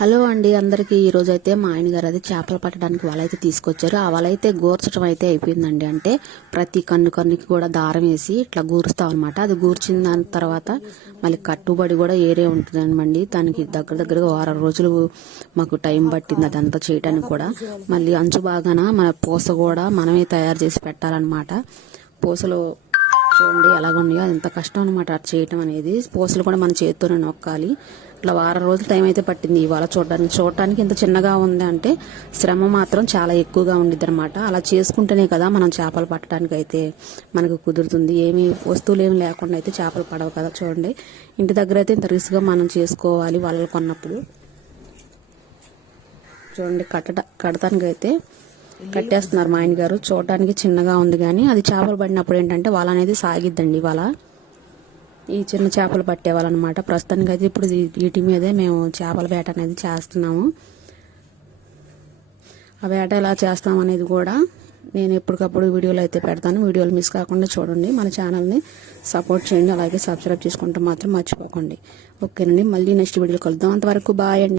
Hello అండి అందరికీ. ఈ రోజు అయితే మా ఆయన గారు అది చేపలు పట్టడానికి వల అయితే తీసుకొచ్చారు. ఆ వల అయితే గూర్చడం అయితే అయిపోయిందండి. అంటే ప్రతి కన్నుకి కూడా దారం వేసి ఇట్లా గూరుస్తాం అనమాట. అది గూర్చిన దాని తర్వాత మళ్ళీ కట్టుబడి కూడా ఏరే ఉంటుందనమండి. దానికి దగ్గరగా 6 రోజులు మాకు టైం పట్టింది అదంతా చేయడానికి కూడా. మళ్ళీ అంచు బాగాన మన పూస కూడా మనమే తయారు చేసి పెట్టాలన్నమాట. పూసలు చూడండి ఎలాగున్నాయో, అది ఎంత కష్టం అనమాట అది చేయటం అనేది. పూసలు కూడా మన చేతితోనే నొక్కాలి. ఇట్లా 6 రోజులు టైం అయితే పట్టింది ఇవాళ చూడటానికి ఇంత చిన్నగా ఉంది అంటే శ్రమ మాత్రం చాలా ఎక్కువగా ఉండిద్ది అనమాట. అలా చేసుకుంటేనే కదా మనం చేపలు పట్టడానికి అయితే మనకు కుదురుతుంది. ఏమి వస్తువులు ఏమి లేకుండా అయితే చేపలు పడవు కదా. చూడండి ఇంటి దగ్గర అయితే ఇంత రిస్క్గా మనం చేసుకోవాలి వలలు కొన్నప్పుడు. చూడండి కడటానికి అయితే కట్టేస్తున్నారు మా ఆయన గారు. చూడటానికి చిన్నగా ఉంది కానీ అది చేపలు పడినప్పుడు ఏంటంటే వల అనేది సాగిద్దండి. వల ఈ చిన్న చేపలు పట్టేవాళ్ళనమాట. ప్రస్తుతానికి అయితే ఇప్పుడు వీటి మీదే మేము చేపల వేట అనేది చేస్తున్నాము. ఆ వేట ఎలా చేస్తాం అనేది కూడా నేను ఎప్పటికప్పుడు వీడియోలు అయితే పెడతాను. వీడియోలు మిస్ కాకుండా చూడండి. మన ఛానల్ని సపోర్ట్ చేయండి. అలాగే సబ్స్క్రైబ్ చేసుకుంటే మాత్రం మర్చిపోకండి. ఓకేనండి, మళ్ళీ నెక్స్ట్ వీడియో కలుద్దాం. అంతవరకు బాయ్ అండి.